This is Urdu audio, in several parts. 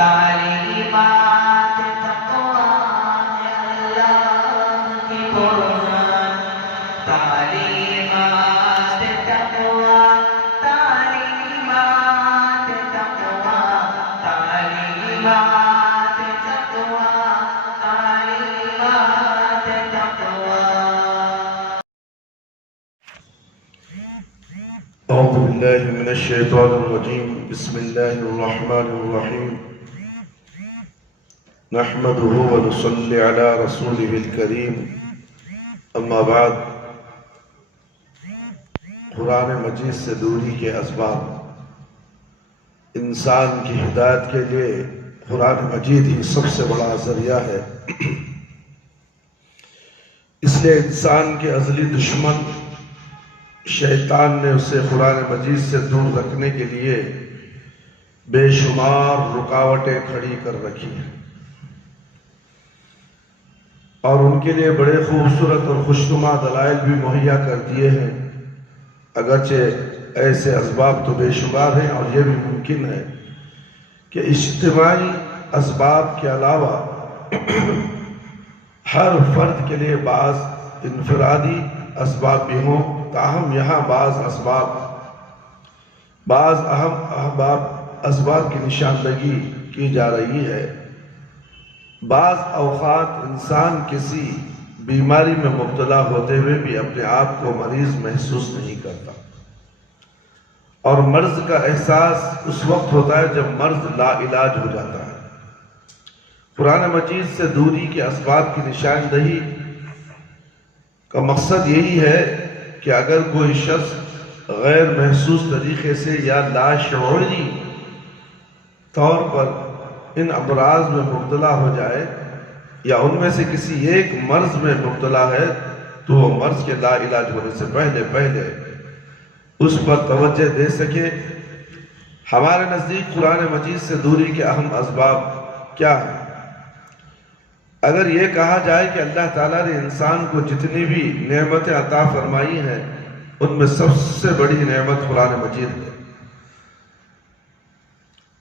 تعلیمات تقویٰ اللہ کی قرآن، تعلیمات تقویٰ، تعلیمات تقویٰ، تعلیمات تقویٰ، تعلیمات تقویٰ۔ اعوذ باللہ من الشیطان الرجیم، بسم اللہ الرحمن الرحیم، نحمده ونصلی علی رسولہ الکریم، اما بعد۔ قرآن مجید سے دوری کے اسباب۔ انسان کی ہدایت کے لیے قرآن مجید ہی سب سے بڑا ذریعہ ہے۔ اس لیے انسان کے ازلی دشمن شیطان نے اسے قرآن مجید سے دور رکھنے کے لیے بے شمار رکاوٹیں کھڑی کر رکھی ہیں، اور ان کے لیے بڑے خوبصورت اور خوشنما دلائل بھی مہیا کر دیے ہیں۔ اگرچہ ایسے اسباب تو بے شمار ہیں، اور یہ بھی ممکن ہے کہ اجتماعی اسباب کے علاوہ ہر فرد کے لیے بعض انفرادی اسباب بھی ہوں، تاہم یہاں بعض اہم اسباب کی نشاندہی کی جا رہی ہے۔ بعض اوقات انسان کسی بیماری میں مبتلا ہوتے ہوئے بھی اپنے آپ کو مریض محسوس نہیں کرتا، اور مرض کا احساس اس وقت ہوتا ہے جب مرض لا علاج ہو جاتا ہے۔ قرآن مجید سے دوری کے اسباب کی نشاندہی کا مقصد یہی ہے کہ اگر کوئی شخص غیر محسوس طریقے سے یا لاشعوری طور پر ان امراض میں مبتلا ہو جائے، یا ان میں سے کسی ایک مرض میں مبتلا ہے، تو وہ مرض کے لا علاج ہونے سے پہلے اس پر توجہ دے سکے۔ ہمارے نزدیک قرآن مجید سے دوری کے اہم اسباب کیا ہیں؟ اگر یہ کہا جائے کہ اللہ تعالیٰ نے انسان کو جتنی بھی نعمتیں عطا فرمائی ہیں، ان میں سب سے بڑی نعمت قرآن مجید ہے،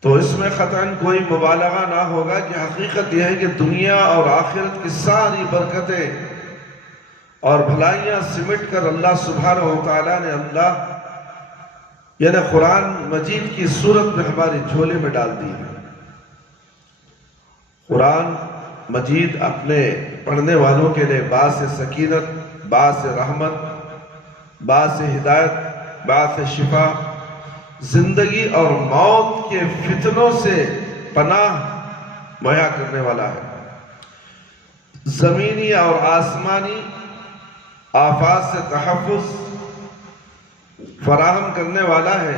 تو اس میں قطعاً کوئی مبالغہ نہ ہوگا کہ حقیقت یہ ہے کہ دنیا اور آخرت کی ساری برکتیں اور بھلائیاں سمٹ کر اللہ سبحانہ و تعالیٰ نے یعنی قرآن مجید کی صورت میں ہماری جھولے میں ڈال دی ہے۔ قرآن مجید اپنے پڑھنے والوں کے لیے باعث سکینت، باعث رحمت، باعث ہدایت، باعث شفا، زندگی اور موت کے فتنوں سے پناہ مہیا کرنے والا ہے، زمینی اور آسمانی آفات سے تحفظ فراہم کرنے والا ہے۔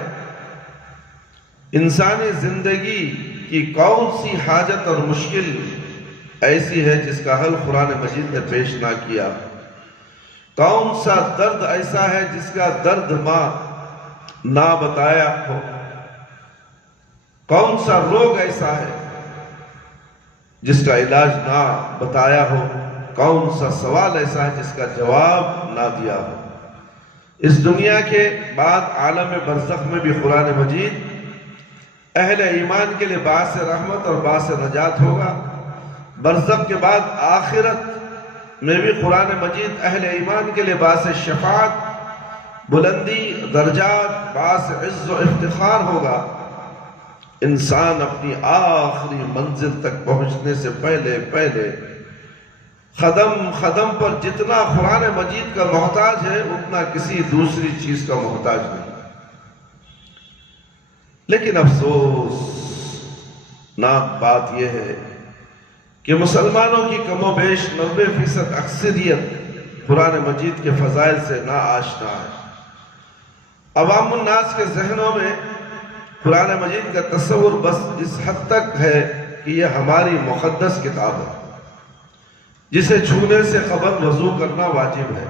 انسانی زندگی کی کون سی حاجت اور مشکل ایسی ہے جس کا حل قرآن مجید نے پیش نہ کیا؟ کون سا درد ایسا ہے جس کا درد ماں نہ بتایا ہو؟ کون سا روگ ایسا ہے جس کا علاج نہ بتایا ہو؟ کون سا سوال ایسا ہے جس کا جواب نہ دیا ہو؟ اس دنیا کے بعد عالم برزخ میں بھی قرآن مجید اہل ایمان کے لیے باعث رحمت اور باعث نجات ہوگا۔ برزخ کے بعد آخرت میں بھی قرآن مجید اہل ایمان کے لیے باعث شفاعت، بلندی، درجات، باعث عز و افتخار ہوگا۔ انسان اپنی آخری منزل تک پہنچنے سے پہلے قدم پر جتنا قرآن مجید کا محتاج ہے، اتنا کسی دوسری چیز کا محتاج نہیں۔ لیکن افسوس ناک بات یہ ہے کہ مسلمانوں کی کم و بیش 90% اکثریت قرآن مجید کے فضائل سے نا آشنا ہے۔ عوام الناس کے ذہنوں میں قرآن مجید کا تصور بس اس حد تک ہے کہ یہ ہماری مقدس کتاب ہے، جسے چھونے سے قبل وضو کرنا واجب ہے،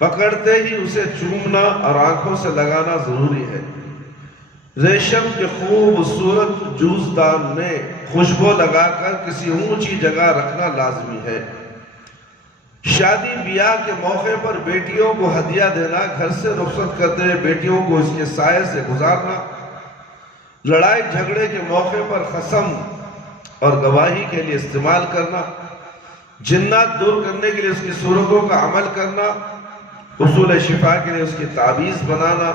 پکڑتے ہی اسے چومنا اور آنکھوں سے لگانا ضروری ہے، ریشم کے خوبصورت جوزدان میں خوشبو لگا کر کسی اونچی جگہ رکھنا لازمی ہے، شادی بیاہ کے موقع پر بیٹیوں کو ہدیہ دینا، گھر سے رخصت کرتے ہوئے بیٹیوں کو اس کے سائے سے گزارنا، لڑائی جھگڑے کے موقع پر قسم اور گواہی کے لیے استعمال کرنا، جنات دور کرنے کے لیے اس کی صورتوں کا عمل کرنا، حصول شفا کے لیے اس کی تعویذ بنانا،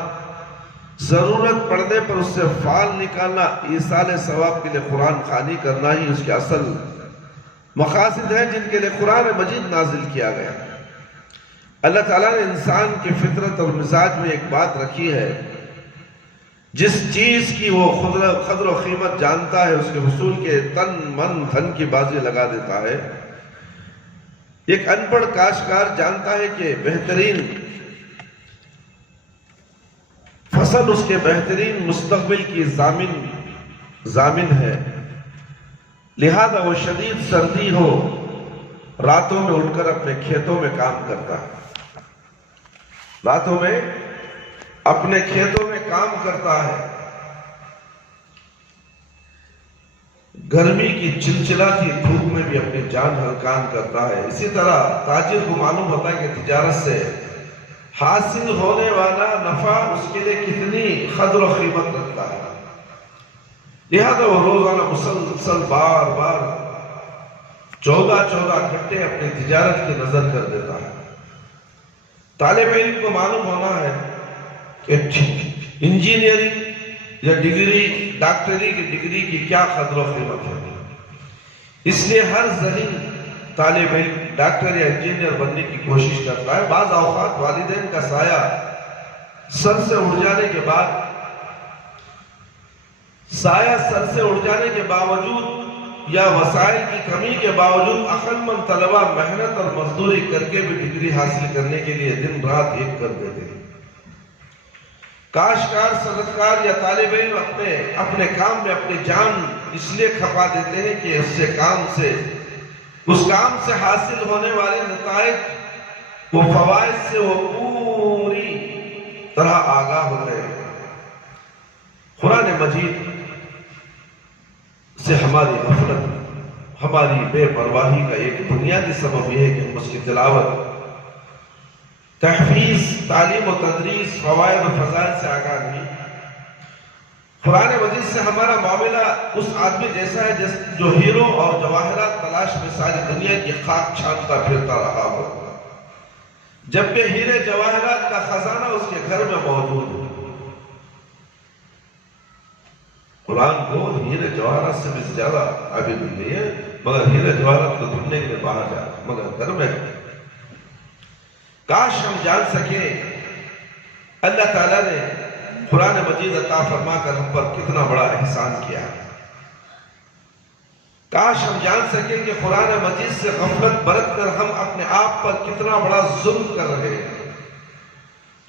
ضرورت پڑنے پر اس سے فال نکالنا، ایصال ثواب کے لیے قرآن خوانی کرنا ہی اس کے اصل مقاصد ہیں جن کے لیے قرآن مجید نازل کیا گیا۔ اللہ تعالیٰ نے انسان کی فطرت اور مزاج میں ایک بات رکھی ہے، جس چیز کی وہ قدر و قیمت جانتا ہے اس کے حصول کے تن من دھن کی بازی لگا دیتا ہے۔ ایک ان پڑھ کاشتکار جانتا ہے کہ بہترین فصل اس کے بہترین مستقبل کی ضامن ہے، لہذا وہ شدید سردی ہو راتوں میں اٹھ کر اپنے کھیتوں میں کام کرتا ہے، راتوں میں اپنے کھیتوں میں کام کرتا ہے، گرمی کی چلچلاتی دھوپ میں بھی اپنی جان ہلکان کرتا ہے۔ اسی طرح تاجر کو معلوم ہوتا ہے کہ تجارت سے حاصل ہونے والا نفع اس کے لیے کتنی قدر و قیمت رکھتا ہے، لہذا وہ روزانہ مسلسل بار بار 14 گھنٹے اپنی تجارت کی نظر کر دیتا ہے۔ طالب علم کو معلوم ہونا ہے کہ انجینئرنگ یا ڈاکٹری کی ڈگری کی کیا قدر و قیمت ہے، اس لیے ہر ذہین طالب علم ڈاکٹر یا انجینئر بننے کی کوشش کرتا ہے۔ بعض اوقات والدین کا سایہ سر سے اڑ جانے کے باوجود یا وسائل کی کمی کے باوجود عقل مند طلبہ محنت اور مزدوری کر کے بھی ڈگری حاصل کرنے کے لیے دن رات ایک کر دیتے ہیں۔ کاشتکار، صنعتکار یا طالب علم اپنے کام میں اپنی جان اس لیے کھپا دیتے ہیں کہ اس کام سے حاصل ہونے والے نتائج و فوائد سے وہ پوری طرح آگاہ ہوتے ہیں۔ قرآن مجید سے ہماری غفلت، ہماری بے پرواہی کا ایک بنیادی سبب یہ ہے کہ ہم اس کی تلاوت، تحفیظ، تعلیم و تدریس، فوائد و فضائل سے آگاہ نہیں۔ قرآن مجید سے ہمارا معاملہ اس آدمی جیسا ہے جو ہیرو اور جواہرات تلاش میں ساری دنیا کی خاک چھانتا پھرتا رہا ہو، جبکہ ہیرے جواہرات کا خزانہ اس کے گھر میں موجود ہے۔ قرآن کو ہیرے جواہرات سے بھی زیادہ آگے دی گئی ہے، مگر ہیرے جواہرات کو ڈھونڈنے کے لیے باہر جا رہا، مگر گھر میں کاش ہم جان سکیں اللہ تعالیٰ نے قرآن مجید عطا فرما کر ہم پر کتنا بڑا احسان کیا ہے۔ کاش ہم جان سکیں کہ قرآن مجید سے غفلت برت کر ہم اپنے آپ پر کتنا بڑا ظلم کر رہے ہیں۔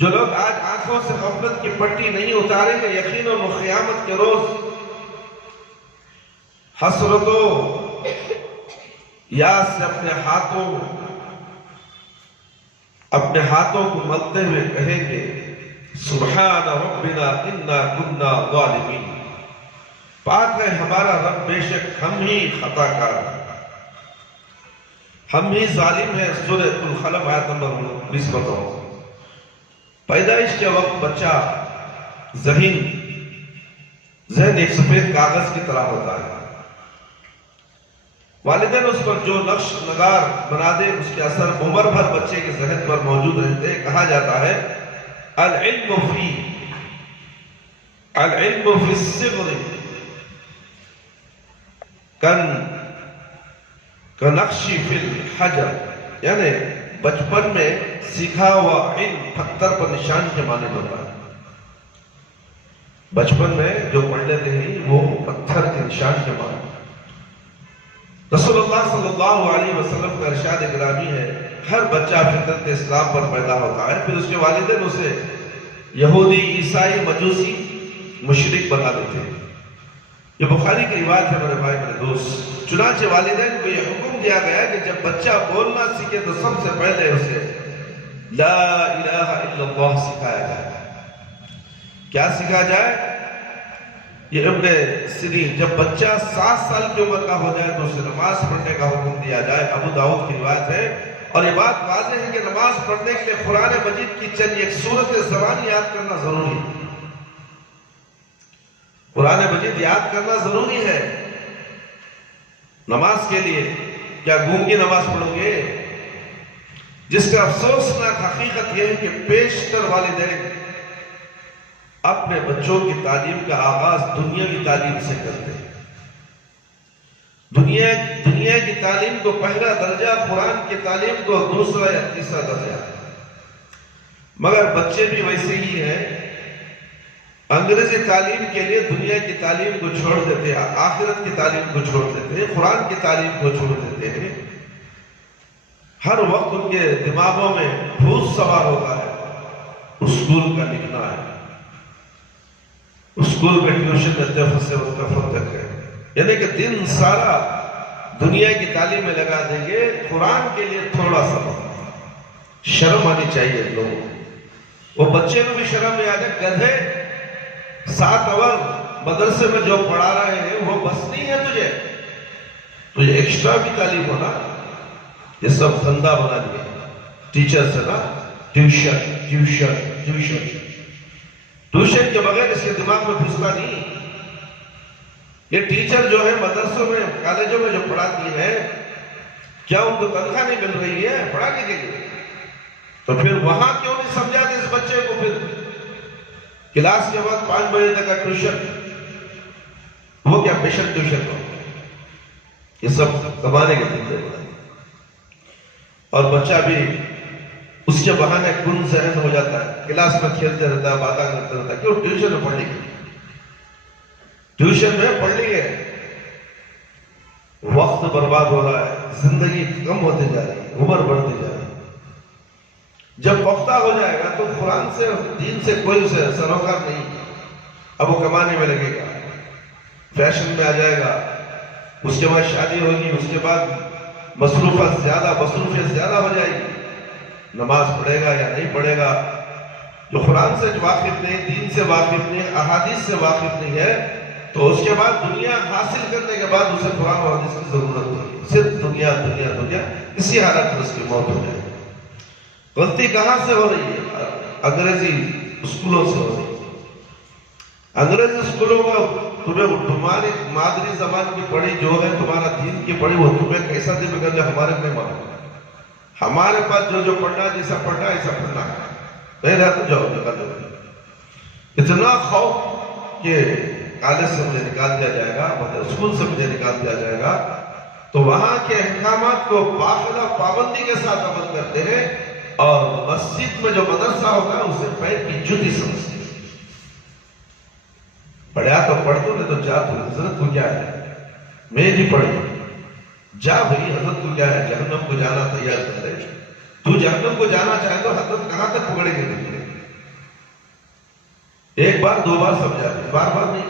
جو لوگ آج آنکھوں سے غفلت کی پٹی نہیں اتاریں گے، یقیناً وہ قیامت کے روز حسرتوں یاد سے اپنے ہاتھوں کو ملتے ہوئے کہیں گے سبحان ربنا انا کنا ظالمین، پاک ہے ہمارا رب، بے شک ہم ہی خطا کار ہیں، ہم ہی ظالم ہیں۔ سورۃ القلم آیت نمبر 20 بتاؤ۔ پیدائش کے وقت بچہ ذہن ایک سفید کاغذ کی طرح ہوتا ہے، والدین اس پر جو نقش نگار بنا دے اس کے اثر عمر بھر بچے کے ذہن پر موجود رہتے ہیں۔ کہا جاتا ہے العلم فی الصغر کنقش فی الحجر، یعنی بچپن میں سیکھا ہوا علم پتھر پر نشان کے معنی ہوتا ہے۔ بچپن میں جو پڑھ لیتے ہیں وہ پتھر کے نشان کے معنی۔ رسول اللہ صلی اللہ علیہ وسلم کا ارشاد گرامی ہے ہر بچہ فطرت اسلام پر پیدا ہوتا ہے، پھر اس کے والدین اسے یہودی، عیسائی، مجوسی، مشرک بنا دیتے ہیں۔ یہ بخاری کی روایت ہے میرے بھائی میرے دوست۔ چنانچہ والدین کو یہ حکم دیا گیا کہ جب بچہ بولنا سیکھے تو سب سے پہلے اسے لا الہ الا اللہ سکھایا جائے۔ کیا سکھا جائے؟ یہ ابن سیرین جب بچہ 7 سال کی عمر کا ہو جائے تو اسے نماز پڑھنے کا حکم دیا جائے۔ ابو داؤد کی روایت ہے، اور یہ بات واضح ہے کہ نماز پڑھنے کے لیے قرآن مجید کی چند ایک سورت زبان یاد کرنا ضروری ہے۔ قرآن مجید یاد کرنا ضروری ہے نماز کے لیے. کیا گونگی نماز پڑھو گے؟ جس کا افسوسناک حقیقت یہ ہے کہ بیشتر والدین اپنے بچوں کی تعلیم کا آغاز دنیاوی تعلیم سے کرتے ہیں. دنیا کی تعلیم کو پہلا درجہ، قرآن کی تعلیم کو دوسرا یا تیسرا درجہ. مگر بچے بھی ویسے ہی ہیں، انگریزی تعلیم کے لیے دنیا کی تعلیم کو چھوڑ دیتے ہیں، آخرت کی تعلیم کو چھوڑ دیتے ہیں، قرآن کی تعلیم کو چھوڑ دیتے ہیں. ہر وقت ان کے دماغوں میں بھوت سوار ہوتا ہے، اسکول کا لکھنا ہے، اسکول میں ٹیوشن دیتے سے تک ہے. یعنی کہ دن سارا دنیا کی تعلیم میں لگا دیں گے، قرآن کے لیے تھوڑا سا شرم آنی چاہیے لوگوں کو. وہ بچے کو بھی شرم نہیں آتے. گدھے 7 اور مدرسے میں جو پڑھا رہے ہیں وہ بس نہیں ہے تجھے ایکسٹرا بھی تعلیم ہونا. یہ سب دھندا بنا لیا ٹیچر سے نا، ٹیوشن کے بغیر اس کے دماغ میں گھستا نہیں. یہ ٹیچر جو ہے مدرسوں میں کالجوں میں جو پڑھاتی ہے، کیا ان کو تنخواہ نہیں مل رہی ہے پڑھانے کے لیے؟ تو پھر وہاں کیوں نہیں سمجھاتے اس بچے کو؟ پھر کلاس کے بعد 5 بجے تک کا ٹیوشن، وہ کیا پیشنٹ ٹیوشن ہو؟ یہ سب کمانے کے دھندے بنائے. اور بچہ بھی اس کے بہانے کن ذہن ہو جاتا ہے، کلاس میں کھیلتے رہتا ہے، باتیں کرتے رہتا ہے. کیوں؟ ٹیوشن میں پڑھنے کے، ٹیوشن میں پڑھنے کے وقت برباد ہو رہا ہے، زندگی کم ہوتے جا رہی ہے، عمر بڑھتی جا رہی ہے. جب پختہ ہو جائے گا تو قرآن سے دین سے کوئی سروکار نہیں. اب وہ کمانے میں لگے گا، فیشن میں آ جائے گا، اس کے بعد شادی ہوگی، اس کے بعد مصروفیت زیادہ ہو جائے گی. نماز پڑھے گا یا نہیں پڑھے گا؟ جو قرآن سے واقف نہیں، دین سے واقف نہیں، احادیث سے واقف نہیں ہے، تو اس کے بعد دنیا حاصل کرنے کے بعد اسے قرآن اور حدیث کی ضرورت نہیں. صرف دنیا، اسی حالت میں اس کی موت ہو جائے گی. غلطی کہاں سے ہو رہی ہے؟ انگریزی اسکولوں سے ہو رہی ہے. انگریزی اسکولوں میں تمہیں تمہاری مادری زبان کی پڑھی جو ہے، تمہارا دین کی پڑھی، وہ تمہیں کیسا دن کر جائے ہمارے نہیں معلوم. ہمارے پاس جو پڑھنا جیسا پڑھنا ایسا پڑھنا ہے، نہیں رہا تو جاؤ نکال دو. اتنا خوف کہ کالج سے مجھے نکال دیا جائے گا، مطلب اسکول سے مجھے نکال دیا جائے گا. تو وہاں کے احکامات کو باقاعدہ پابندی کے ساتھ عمل کرتے ہیں، اور مسجد میں جو مدرسہ ہوگا اسے پیر کی جوتی سمجھتے ہیں. پڑھیا تو پڑھ تو، نہیں تو جا تو، حضرت کو کیا ہے، میں نہیں پڑھی، جا بھئی، حضرت کو کیا ہے، جہنم کو جانا تیار کر لے. تو جہنم کو جانا چاہے تو حضرت کہاں تک پکڑیں گے تجھے؟ ایک بار 2 بار سمجھا دیں، بار بار نہیں.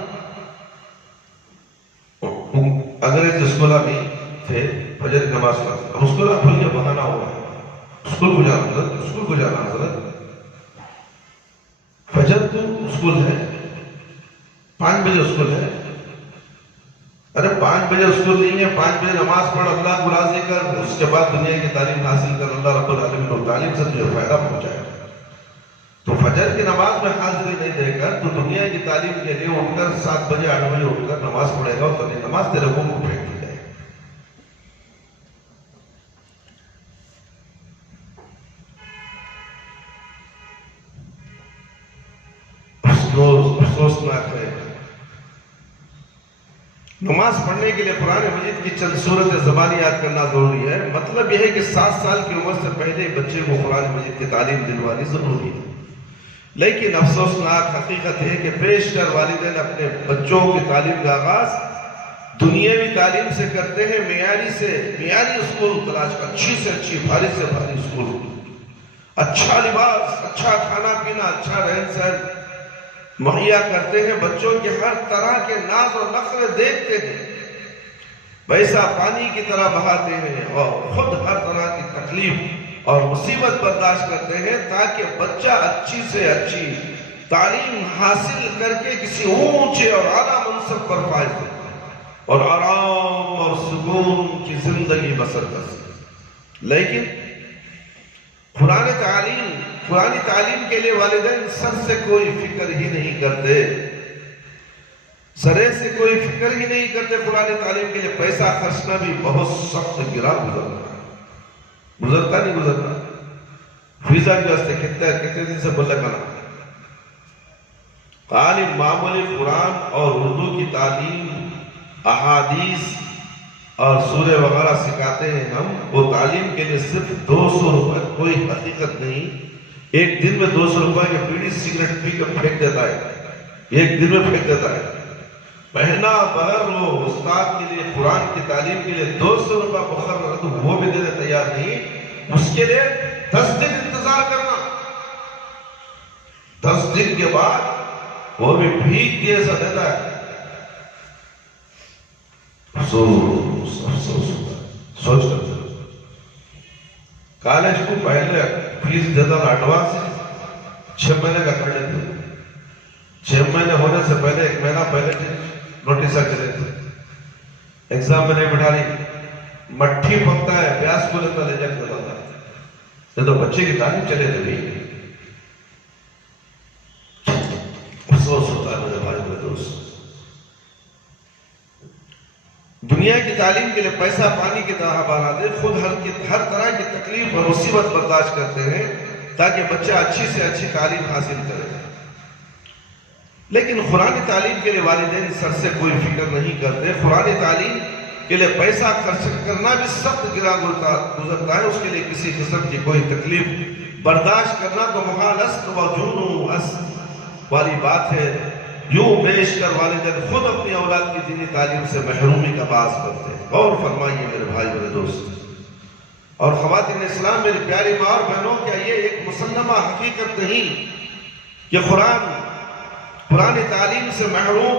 انگریز اسکولہ میں تھے، فجر کی نماز پڑھتے، اب اسکولہ کھل کے بہانا ہوا ہے، اسکول کو جانا حضرت، اسکول کو جانا حضرت. فجر تو اسکول ہے، 5 بجے اسکول ہے. ارے 5 بجے اسکول نہیں ہے، 5 بجے نماز پڑھ، اللہ کو راضی کر، اس کے بعد دنیا کی تعلیم حاصل کر. اللہ رب العالمین کو تعلیم سے تجھے فائدہ پہنچائے. تو فجر کی نماز میں حاضری نہیں دے کر تو دنیا کی تعلیم کے لیے اٹھ کر 7 بجے 8 بجے اٹھ کر نماز پڑھے گا، تو نہیں نماز تیرے منہ کو پھینک دی جائے. افسوسناک ہے. نماز پڑھنے کے لیے قرآن مجید کی چند سورت زبانی یاد کرنا ضروری ہے. مطلب یہ ہے کہ 7 سال کی عمر سے پہلے بچے کو قرآن مجید کی تعلیم دلوانی ضروری ہے. لیکن افسوسناک حقیقت ہے کہ بیشتر والدین اپنے بچوں کی تعلیم کا آغاز دنیاوی تعلیم سے کرتے ہیں. معیاری اسکول تلاش کر، اچھی سے اچھی، بھاری سے بھاری اسکول، اچھا لباس، اچھا کھانا پینا، اچھا رہن سہن مہیا کرتے ہیں. بچوں کے ہر طرح کے ناز و نخرے دیکھتے ہیں، پیسہ پانی کی طرح بہاتے ہیں، اور خود ہر طرح کی تکلیف اور مصیبت برداشت کرتے ہیں تاکہ بچہ اچھی سے اچھی تعلیم حاصل کر کے کسی اونچے اور اعلیٰ منصب پر فائز ہو اور آرام اور سکون کی زندگی بسر کر سکے. لیکن قرآن تعلیم کے لیے والدین سر سے کوئی فکر ہی نہیں کرتے. سرے سے کوئی فکر ہی نہیں کرتے قرآن تعلیم کے لیے پیسہ خرچنا بھی بہت سخت گرا گزرتا نہیں گزرتا ویزا کے واسطے کتنے دن سے بول لگا تعلیم معمولی قرآن اور اردو کی تعلیم احادیث اور سورہ وغیرہ سکھاتے ہیں ہم، وہ تعلیم کے لیے صرف 200 روپے، کوئی حقیقت نہیں۔ ایک دن میں 200 روپے کے بیڑی سگریٹ پی کر پھینک دیتا ہے، ایک دن میں پھینک دیتا ہے۔ مہینہ بھر وہ استاد کے لیے قرآن کی تعلیم کے لیے 200 روپے مقرر تو وہ بھی دینے تیار نہیں، اس کے لیے 10 دن انتظار کرنا، 10 دن کے بعد وہ بھی بھیک دیے ایسا دیتا ہے۔ سوچ کر کالج کو پہلے فیس دیتا تھا ایڈوانس 6 مہینے کا کر لیتے، 6 مہینے ہونے سے پہلے 1 مہینہ پہلے نوٹس چلے تھے، ایگزام میں نہیں بٹھا رہی، مٹھی پھنکتا ہے پیاس کو لیتا لے جا کے دیتا تھا، یہ تو بچے کی تعلیم چلے تھے بھی۔ افسوس ہوتا ہے میرے بھائی میرے دوست، دنیا کی تعلیم کے لیے پیسہ پانی کی طرح بہاتے، خود ہر طرح کی تکلیف اور مصیبت برداشت کرتے ہیں تاکہ بچہ اچھی سے اچھی تعلیم حاصل کرے، لیکن قرآن تعلیم کے لیے والدین سر سے کوئی فکر نہیں کرتے۔ قرآن تعلیم کے لیے پیسہ خرچ کرنا بھی سخت گرا گزرتا ہے، اس کے لیے کسی قسم کی کوئی تکلیف برداشت کرنا تو محال است و جنون است والی بات ہے۔ یوں بیش کر والدین خود اپنی اولاد کی دینی تعلیم سے محرومی کا باعث بنتے ہیں۔ غور فرمائیے میرے بھائی میرے دوست اور خواتین اسلام، میری پیاری ماں اور بہنوں، کیا یہ ایک مسلمہ حقیقت نہیں کہ قرآن تعلیم سے محروم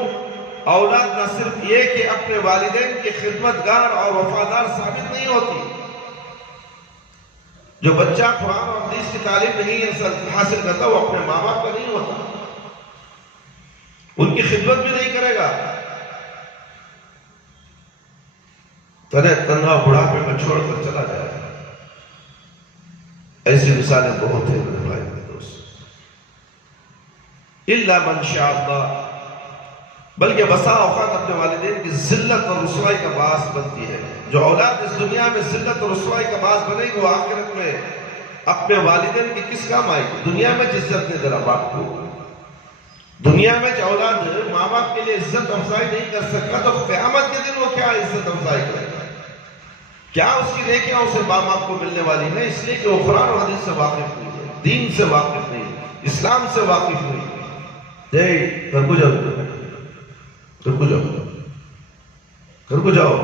اولاد نہ صرف یہ کہ اپنے والدین کی خدمتگار اور وفادار ثابت نہیں ہوتی، جو بچہ قرآن اور حدیث کی تعلیم نہیں حاصل کرتا وہ اپنے ماں باپ کا نہیں ہوتا، ان کی خدمت بھی نہیں کرے گا، تنہا بڑھاپے میں چھوڑ کر چلا جائے گا۔ ایسی مثالیں بہت ہیں میرے بھائی میرے دوست۔ الا من شاء اللہ، بلکہ بسا اوقات اپنے والدین کی ذلت اور رسوائی کا باعث بنتی ہے۔ جو اولاد اس دنیا میں ذلت اور رسوائی کا باعث بنے گی وہ آخرت میں اپنے والدین کی کس کام آئے گی؟ دنیا میں عزت نہیں دے رہا باپ کو، دنیا میں جو اولاد ماں باپ کے لیے عزت افزائی نہیں کر سکتا تو قیامت کے دن وہ کیا عزت افزائی کرے گا؟ کیا اس کی نیکیاں اسے ماں باپ کو ملنے والی ہیں؟ اس لیے کہ وہ قرآن و حدیث سے واقف نہیں ہے، دین سے واقف نہیں ہے، اسلام سے واقف نہیں ہے۔ گھر کو جاؤ، گھر کو جاؤ، گھر کو جاؤ،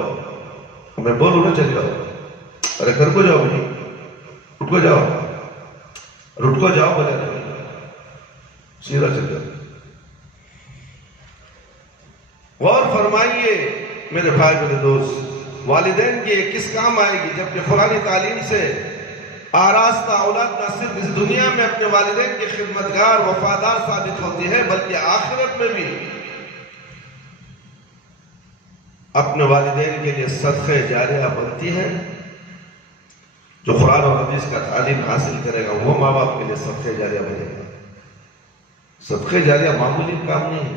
میں بولوں نا چلے جاؤ، ارے گھر کو جاؤ بھائی، اٹھ کو جاؤ، اٹھ کو جاؤ بولے سیدھا چل جاؤ۔ غور فرمائیے میرے بھائی میرے دوست، والدین کی کس کام آئے گی جبکہ قرآن تعلیم سے آراستہ اولاد نہ صرف اس دنیا میں اپنے والدین کی خدمتگار وفادار ثابت ہوتی ہے بلکہ آخرت میں بھی اپنے والدین کے لیے صدقہ جاریہ بنتی ہے۔ جو قرآن اور حدیث کا تعلیم حاصل کرے گا وہ ماں باپ کے لیے صدقہ جاریہ بنے گا۔ صدقہ جاریہ معمولی کام نہیں ہے،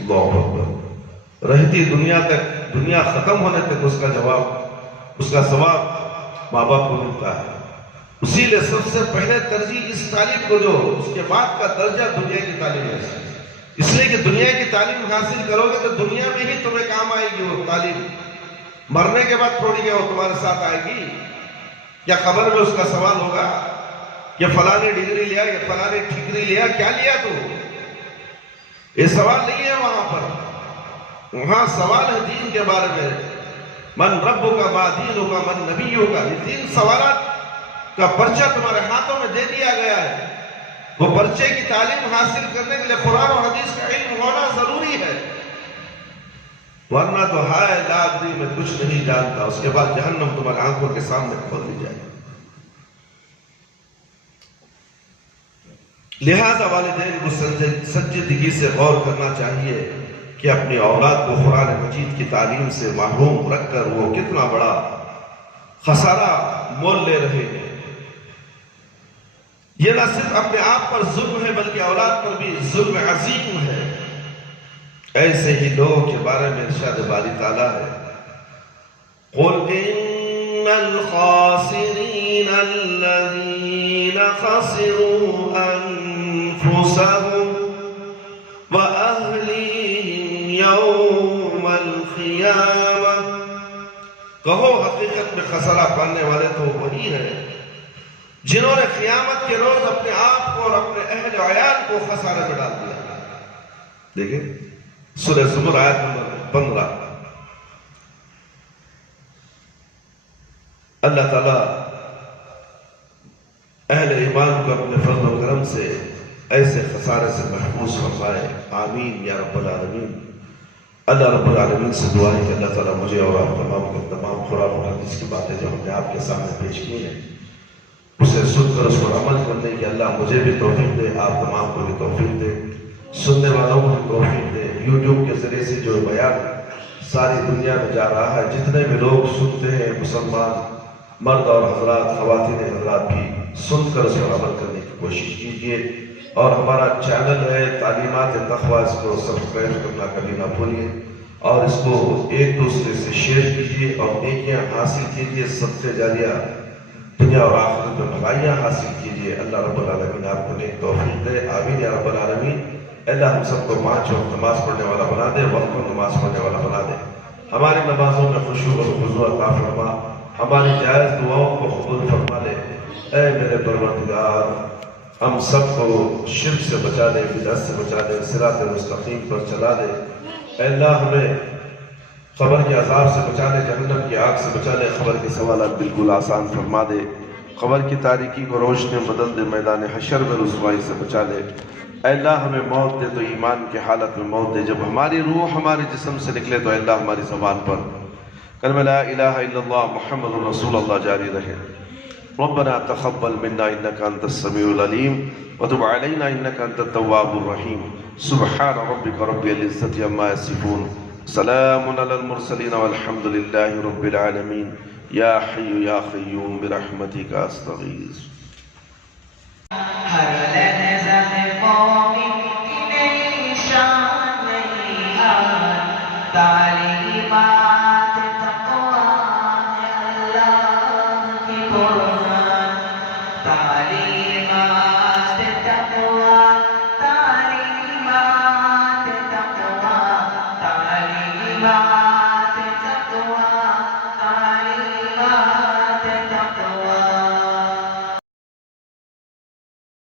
اللہ اکبر، رہتی دنیا تک، دنیا ختم ہونے تک اس کا جواب، اس کا ثواب ماں باپ کو ملتا ہے۔ اسی لیے سب سے پہلے ترجیح اس تعلیم کو جو اس کے بعد کا درجہ دنیا کی تعلیم ہے، اس لیے کہ دنیا کی تعلیم حاصل کرو گے تو دنیا میں ہی تمہیں کام آئے گی وہ تعلیم، مرنے کے بعد تھوڑی وہ تمہارے ساتھ آئے گی۔ یا قبر میں اس کا سوال ہوگا کہ فلانی ڈگری لیا یا فلانی ٹھیکری لیا، کیا لیا تو؟ یہ سوال نہیں ہے وہاں پر، وہاں سوال ہے دین کے بارے میں، من ربک ما دینک من نبیک۔ یہ 3 سوالات کا پرچہ تمہارے ہاتھوں میں دے دیا گیا ہے، وہ پرچے کی تعلیم حاصل کرنے کے لیے قرآن و حدیث کا علم ہونا ضروری ہے، ورنہ تو ہائے لا ادری میں کچھ نہیں جانتا، اس کے بعد جہنم تمہارے آنکھوں کے سامنے کھول دی جائے۔ لہذا والدین کو سنجیدگی سے غور کرنا چاہیے کہ اپنی اولاد کو قرآن مجید کی تعلیم سے محروم رکھ کر وہ کتنا بڑا خسارہ مول لے رہے ہیں۔ یہ نہ صرف اپنے آپ پر ظلم ہے بلکہ اولاد پر بھی ظلم عظیم ہے۔ ایسے ہی لوگوں کے بارے میں ارشاد باری تعالیٰ ہے قُلْ إِنَّ الْخَاسِرِينَ الَّذِينَ خَسِرُوا أَنفُسَهُمْ وَأَهْلِيهِمْ يَوْمَ الْقِيَامَةِ کہو حقیقت میں خسارہ پانے والے تو وہی ہیں جنہوں نے قیامت کے روز اپنے آپ کو اور اپنے اہل و عیال کو خسارے میں ڈال دیا۔ دیکھیں سورہ زمر آیت نمبر 15۔ اللہ تعالیٰ اہل ایمان کو اپنے فضل و کرم سے ایسے خسارے سے محفوظ فرمائے، آمین یا رب العالمین۔ اللہ رب العالمین سے دعا ہے کہ اللہ تعالیٰ مجھے اور آپ تمام قرآن و حدیث کی باتیں جو ہم نے آپ کے سامنے پیش کی ہیں اسے سن کر اس پر عمل کرنے کی اللہ مجھے بھی توفیق دے، آپ تمام کو بھی توفیق دے، سننے والوں کو بھی توفیق دے۔ یوٹیوب کے ذریعے سے جو بیان ساری دنیا میں جا رہا ہے، جتنے بھی لوگ سنتے ہیں، مسلمان مرد اور حضرات، خواتین حضرات بھی سن کر اس پر عمل کرنے کی کوشش کیجیے۔ اور ہمارا چینل ہے تعلیمات تقویٰ، اس کو سبسکرائب کرنا کبھی نہ بھولیے، اور اس کو ایک دوسرے سے شیئر کیجیے اور نیکیاں حاصل کیجیے، صدقے جاریہ دنیا اور آخرت میں بھلائیاں حاصل کیجیے۔ اللہ رب العالمین آپ کو نیک توفیق دے، آمین یا رب العالمین۔ اللہ ہم سب کو 5 وقت نماز پڑھنے والا بنا دے، وقت پر نماز پڑھنے والا بنا دے، ہماری نمازوں میں خشوع اور خضوع عطا فرما، ہماری جائز دعاؤں کو قبول فرما لے۔ اے میرے پروردگار، ہم سب کو شرک سے بچا دے، بدعت سے بچا دے، صراط مستقیم پر چلا دے۔ اے اللہ ہمیں قبر کے عذاب سے بچا دے، جہنم کی آگ سے بچا دے، قبر کے سوالات بالکل آسان فرما دے، قبر کی تاریکی کو روشنی بدل دے، میدان حشر میں رسوائی سے بچا دے۔ اے اللہ ہمیں موت دے تو ایمان کی حالت میں موت دے، جب ہماری روح ہمارے جسم سے نکلے تو اے اللہ ہماری زبان پر کلمہ لا الہ الا اللہ محمد رسول اللہ جاری رہے۔ ربنا تقبل منا انك انت السميع العليم وتب علينا انك انت التواب الرحيم سبحان ربك رب العزة عما يصفون سلام على المرسلين والحمد لله رب العالمين يا حي يا قيوم برحمتك استغيث۔ ہر لحظہ قومی کی شان تعلیمات تقویٰ اللہ کی قرآن، تعلیمات تقویٰ، تعلیمات تقویٰ، تعلیمات